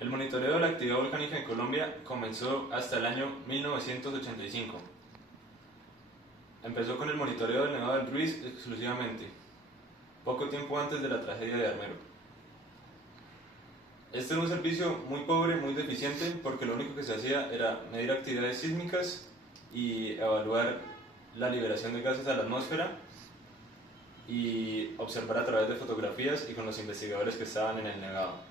El monitoreo de la actividad volcánica en Colombia comenzó hasta el año 1985. Empezó con el monitoreo del Nevado del Ruiz exclusivamente, poco tiempo antes de la tragedia de Armero. Este era un servicio muy pobre, muy deficiente, porque lo único que se hacía era medir actividades sísmicas y evaluar la liberación de gases a la atmósfera y observar a través de fotografías y con los investigadores que estaban en el Nevado.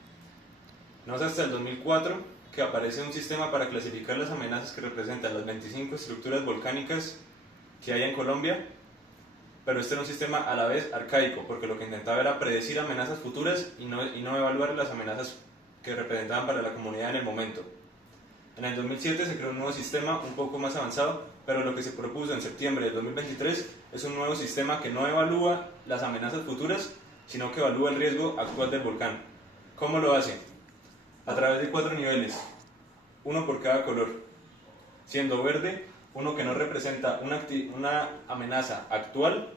No es hasta el 2004 que aparece un sistema para clasificar las amenazas que representan las 25 estructuras volcánicas que hay en Colombia, pero este era un sistema a la vez arcaico, porque lo que intentaba era predecir amenazas futuras y no evaluar las amenazas que representaban para la comunidad en el momento. En el 2007 se creó un nuevo sistema un poco más avanzado, pero lo que se propuso en septiembre de 2023 es un nuevo sistema que no evalúa las amenazas futuras, sino que evalúa el riesgo actual del volcán. ¿Cómo lo hace? A través de 4 niveles, uno por cada color, siendo verde uno que no representa una amenaza actual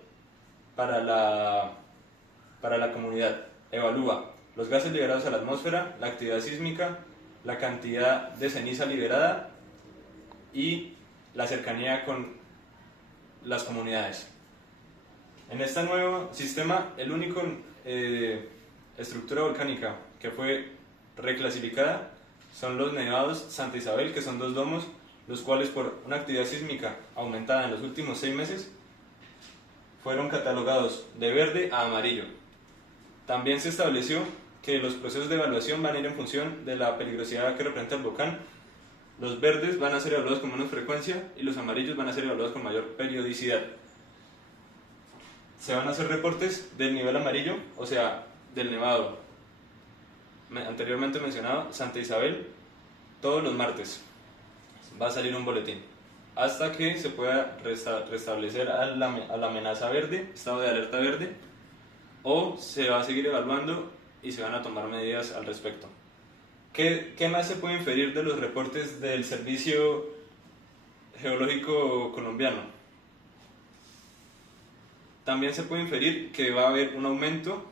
para la comunidad. Evalúa los gases liberados a la atmósfera, la actividad sísmica, la cantidad de ceniza liberada y la cercanía con las comunidades. En este nuevo sistema, el único estructura volcánica que fue reclasificada son los nevados Santa Isabel, que son 2 domos, los cuales por una actividad sísmica aumentada en los últimos 6 meses fueron catalogados de verde a amarillo. También se estableció que los procesos de evaluación van a ir en función de la peligrosidad que representa el volcán. Los verdes van a ser evaluados con menos frecuencia y los amarillos van a ser evaluados con mayor periodicidad. Se van a hacer reportes del nivel amarillo, o sea, del nevado anteriormente mencionado, Santa Isabel, todos los martes. Va a salir un boletín hasta que se pueda restablecer a la amenaza verde, estado de alerta verde, o se va a seguir evaluando y se van a tomar medidas al respecto. ¿Qué más se puede inferir de los reportes del Servicio Geológico Colombiano? También se puede inferir que va a haber un aumento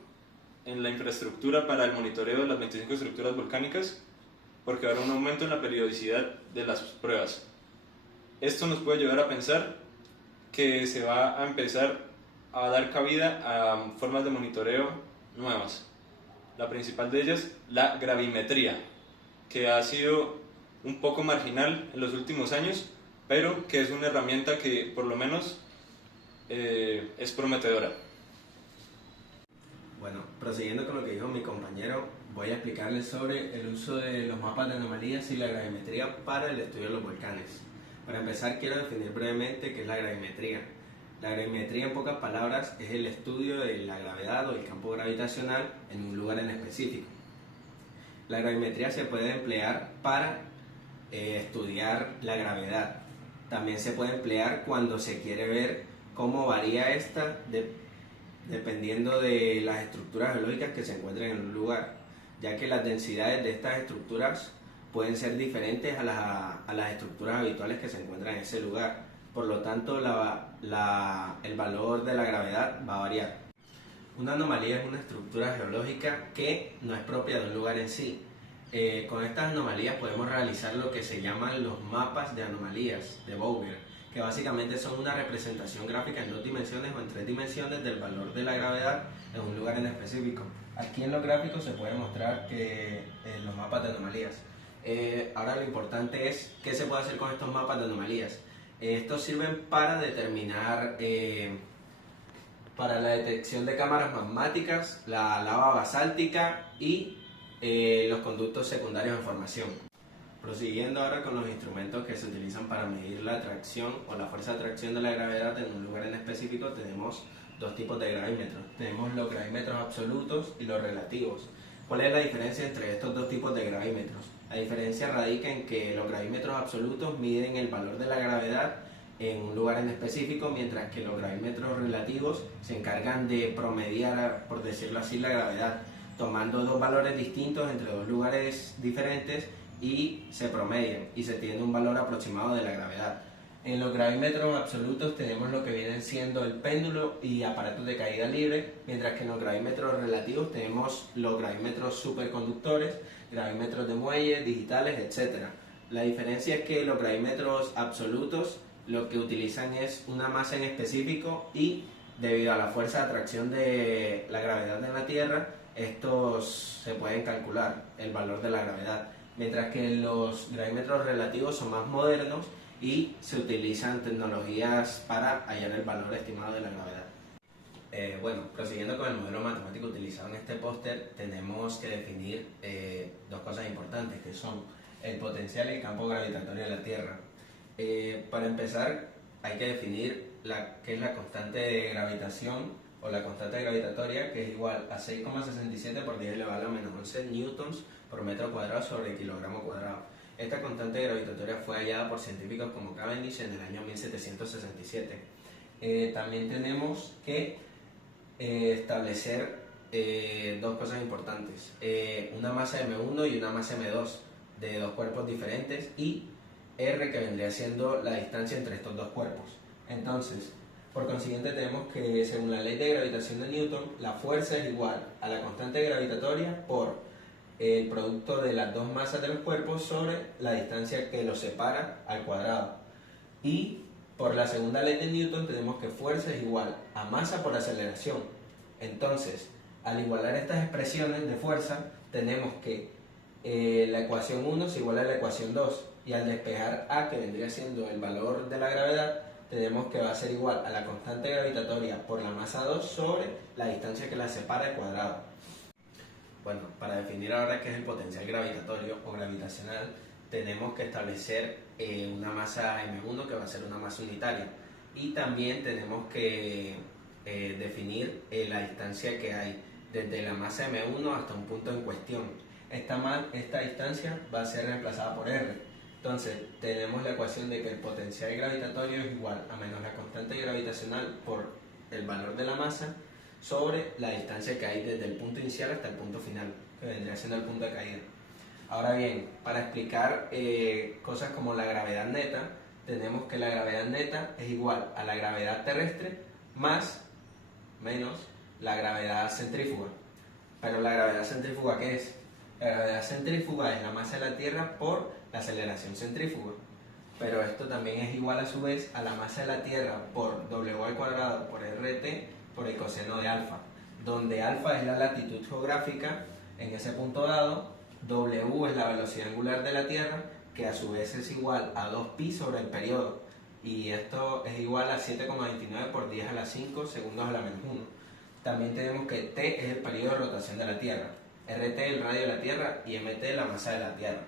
en la infraestructura para el monitoreo de las 25 estructuras volcánicas, porque va a haber un aumento en la periodicidad de las pruebas. Esto nos puede llevar a pensar que se va a empezar a dar cabida a formas de monitoreo nuevas. La principal de ellas, la gravimetría, que ha sido un poco marginal en los últimos años, pero que es una herramienta que por lo menos es prometedora. Bueno, prosiguiendo con lo que dijo mi compañero, voy a explicarles sobre el uso de los mapas de anomalías y la gravimetría para el estudio de los volcanes. Para empezar, quiero definir brevemente qué es la gravimetría. La gravimetría, en pocas palabras, es el estudio de la gravedad o el campo gravitacional en un lugar en específico. La gravimetría se puede emplear para estudiar la gravedad. También se puede emplear cuando se quiere ver cómo varía esta dependiendo de las estructuras geológicas que se encuentren en un lugar, ya que las densidades de estas estructuras pueden ser diferentes a las estructuras habituales que se encuentran en ese lugar. Por lo tanto, el valor de la gravedad va a variar. Una anomalía es una estructura geológica que no es propia de un lugar en sí. Con estas anomalías podemos realizar lo que se llaman los mapas de anomalías de Bouguer, que básicamente son una representación gráfica en 2 dimensiones o en 3 dimensiones del valor de la gravedad en un lugar en específico. Aquí en los gráficos se puede mostrar los mapas de anomalías. Ahora lo importante es qué se puede hacer con estos mapas de anomalías. Estos sirven para determinar, para la detección de cámaras magmáticas, la lava basáltica y los conductos secundarios en formación. Prosiguiendo ahora con los instrumentos que se utilizan para medir la atracción o la fuerza de atracción de la gravedad en un lugar en específico, tenemos 2 tipos de gravímetros. Tenemos los gravímetros absolutos y los relativos. ¿Cuál es la diferencia entre estos 2 tipos de gravímetros? La diferencia radica en que los gravímetros absolutos miden el valor de la gravedad en un lugar en específico, mientras que los gravímetros relativos se encargan de promediar, por decirlo así, la gravedad, tomando 2 valores distintos entre 2 lugares diferentes y se promedian y se tiene un valor aproximado de la gravedad. En los gravímetros absolutos tenemos lo que vienen siendo el péndulo y aparatos de caída libre, mientras que en los gravímetros relativos tenemos los gravímetros superconductores, gravímetros de muelle, digitales, etc. La diferencia es que los gravímetros absolutos lo que utilizan es una masa en específico y debido a la fuerza de atracción de la gravedad de la Tierra, estos se pueden calcular, el valor de la gravedad, mientras que los gravímetros relativos son más modernos y se utilizan tecnologías para hallar el valor estimado de la gravedad. Bueno, prosiguiendo con el modelo matemático utilizado en este póster, tenemos que definir dos cosas importantes, que son el potencial y el campo gravitatorio de la Tierra. Para empezar, hay que definir qué es la constante de gravitación o la constante gravitatoria, que es igual a 6,67 por 10 elevado a menos 11 newtons por metro cuadrado sobre kilogramo cuadrado. Esta constante gravitatoria fue hallada por científicos como Cavendish en el año 1767. También tenemos que establecer dos cosas importantes, una masa M1 y una masa M2 de dos cuerpos diferentes y R, que vendría siendo la distancia entre estos dos cuerpos. Entonces, por consiguiente tenemos que, según la ley de gravitación de Newton, la fuerza es igual a la constante gravitatoria por el producto de las dos masas de los cuerpos sobre la distancia que los separa al cuadrado. Y por la segunda ley de Newton tenemos que fuerza es igual a masa por aceleración. Entonces, al igualar estas expresiones de fuerza, tenemos que la ecuación 1 es igual a la ecuación 2, y al despejar A, que vendría siendo el valor de la gravedad, tenemos que va a ser igual a la constante gravitatoria por la masa 2 sobre la distancia que la separa al cuadrado. Bueno, para definir ahora qué es el potencial gravitatorio o gravitacional, tenemos que establecer una masa M1, que va a ser una masa unitaria, y también tenemos que definir la distancia que hay desde la masa M1 hasta un punto en cuestión. Esta distancia va a ser reemplazada por R. Entonces, tenemos la ecuación de que el potencial gravitatorio es igual a menos la constante gravitacional por el valor de la masa sobre la distancia que hay desde el punto inicial hasta el punto final, que vendría siendo el punto de caída. Ahora bien, para explicar cosas como la gravedad neta, tenemos que la gravedad neta es igual a la gravedad terrestre menos la gravedad centrífuga. Pero la gravedad centrífuga, ¿qué es? La gravedad centrífuga es la masa de la Tierra por la aceleración centrífuga. Pero esto también es igual a su vez a la masa de la Tierra por W al cuadrado por RT por el coseno de alfa, donde alfa es la latitud geográfica en ese punto dado, W es la velocidad angular de la Tierra, que a su vez es igual a 2pi sobre el periodo, y esto es igual a 7,29 por 10 a la 5 segundos a la menos 1. También tenemos que T es el periodo de rotación de la Tierra, RT el radio de la Tierra y MT la masa de la Tierra.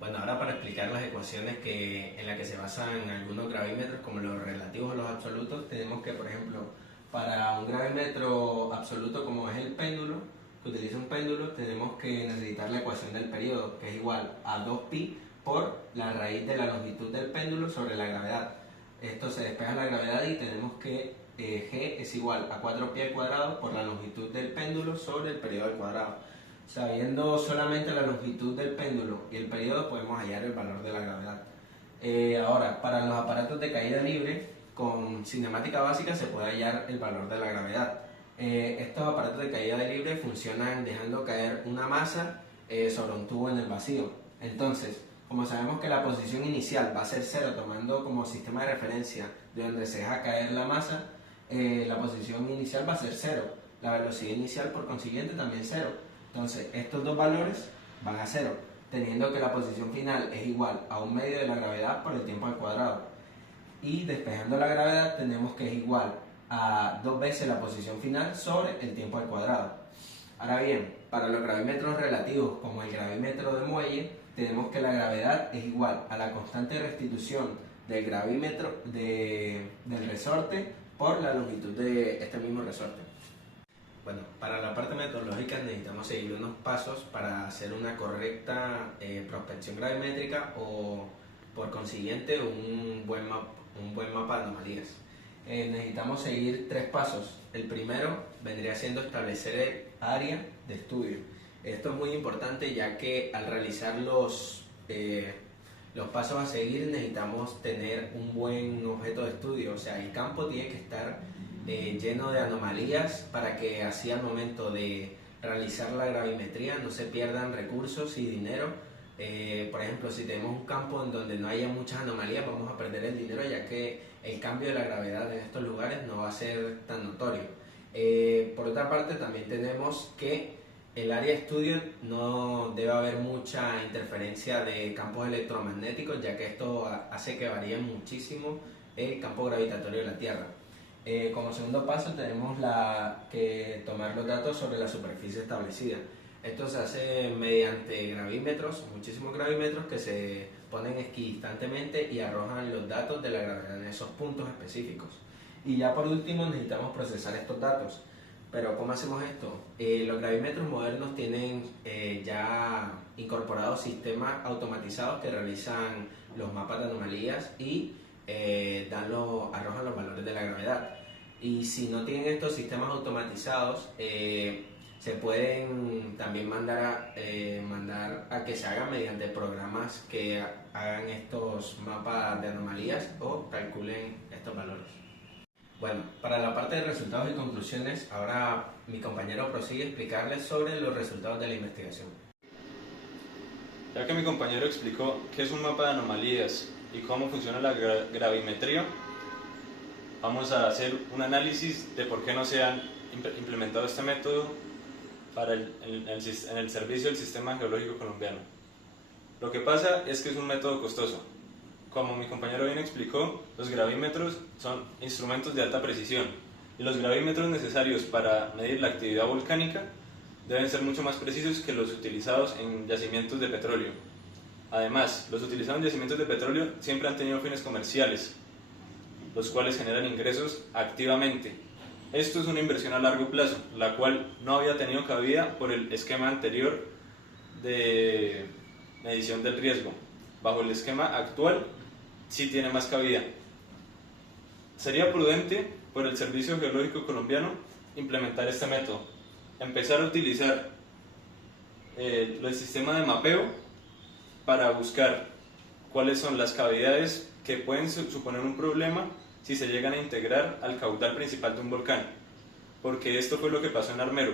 Bueno, ahora para explicar las ecuaciones en las que se basan algunos gravímetros, como los relativos o los absolutos, tenemos que, por ejemplo, para un gravímetro absoluto como es el péndulo, que utiliza un péndulo, tenemos que necesitar la ecuación del periodo, que es igual a 2pi por la raíz de la longitud del péndulo sobre la gravedad. Esto se despeja la gravedad y tenemos que G es igual a 4pi al cuadrado por la longitud del péndulo sobre el periodo al cuadrado. Sabiendo solamente la longitud del péndulo y el periodo, podemos hallar el valor de la gravedad. Ahora, para los aparatos de caída libre, con cinemática básica se puede hallar el valor de la gravedad. Estos aparatos de caída libre funcionan dejando caer una masa sobre un tubo en el vacío. Entonces, como sabemos que la posición inicial va a ser 0, tomando como sistema de referencia de donde se deja caer la masa, la posición inicial va a ser 0. La velocidad inicial, por consiguiente, también 0. Entonces, estos dos valores van a 0, teniendo que la posición final es igual a 1 medio de la gravedad por el tiempo al cuadrado. Y despejando la gravedad, tenemos que es igual a 2 veces la posición final sobre el tiempo al cuadrado. Ahora bien, para los gravímetros relativos, como el gravímetro de muelle, tenemos que la gravedad es igual a la constante de restitución del gravímetro del resorte por la longitud de este mismo resorte. Bueno, para la parte metodológica necesitamos seguir unos pasos para hacer una correcta prospección gravimétrica o, por consiguiente, un buen mapa de anomalías. Necesitamos seguir 3 pasos. El primero vendría siendo establecer el área de estudio. Esto es muy importante, ya que al realizar los pasos a seguir necesitamos tener un buen objeto de estudio. O sea, el campo tiene que estar lleno de anomalías para que así al momento de realizar la gravimetría no se pierdan recursos y dinero. Por ejemplo, si tenemos un campo en donde no haya muchas anomalías, vamos a perder el dinero, ya que el cambio de la gravedad en estos lugares no va a ser tan notorio. Por otra parte, también tenemos que el área de estudio no debe haber mucha interferencia de campos electromagnéticos, ya que esto hace que varíe muchísimo el campo gravitatorio de la Tierra. Como segundo paso tenemos que tomar los datos sobre la superficie establecida. Esto se hace mediante gravímetros, muchísimos gravímetros que se ponen equidistantemente y arrojan los datos de la gravedad en esos puntos específicos. Y ya por último necesitamos procesar estos datos. Pero ¿cómo hacemos esto? Los gravímetros modernos tienen ya incorporados sistemas automatizados que realizan los mapas de anomalías y arrojan los valores de la gravedad. Y si no tienen estos sistemas automatizados, se pueden también mandar a que se hagan mediante programas que hagan estos mapas de anomalías o calculen estos valores. Bueno, para la parte de resultados y conclusiones, ahora mi compañero prosigue a explicarles sobre los resultados de la investigación. Ya que mi compañero explicó qué es un mapa de anomalías y cómo funciona la gravimetría, vamos a hacer un análisis de por qué no se ha implementado este método en el servicio del Sistema Geológico Colombiano. Lo que pasa es que es un método costoso. Como mi compañero bien explicó, los gravímetros son instrumentos de alta precisión y los gravímetros necesarios para medir la actividad volcánica deben ser mucho más precisos que los utilizados en yacimientos de petróleo. Además, los utilizados en yacimientos de petróleo siempre han tenido fines comerciales, los cuales generan ingresos activamente. Esto es una inversión a largo plazo, la cual no había tenido cabida por el esquema anterior de medición del riesgo. Bajo el esquema actual, sí tiene más cabida. Sería prudente por el Servicio Geológico Colombiano implementar este método, empezar a utilizar el sistema de mapeo para buscar cuáles son las cavidades que pueden suponer un problema si se llegan a integrar al caudal principal de un volcán, porque esto fue lo que pasó en Armero.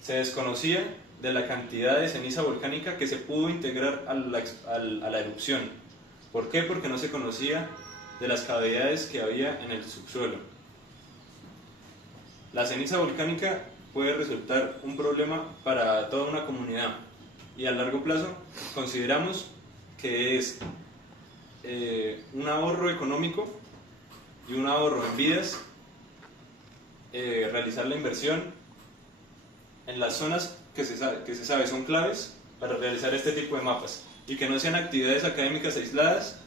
Se desconocía de la cantidad de ceniza volcánica que se pudo integrar a la erupción. ¿Por qué? Porque no se conocía de las cavidades que había en el subsuelo. La ceniza volcánica puede resultar un problema para toda una comunidad y a largo plazo consideramos que es un ahorro económico y un ahorro en vidas realizar la inversión en las zonas que se sabe son claves para realizar este tipo de mapas y que no sean actividades académicas aisladas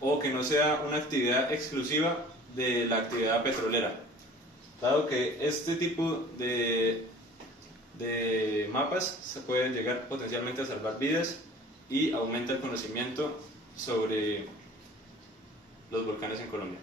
o que no sea una actividad exclusiva de la actividad petrolera, dado que este tipo de mapas se puede llegar potencialmente a salvar vidas y aumenta el conocimiento sobre los volcanes en Colombia.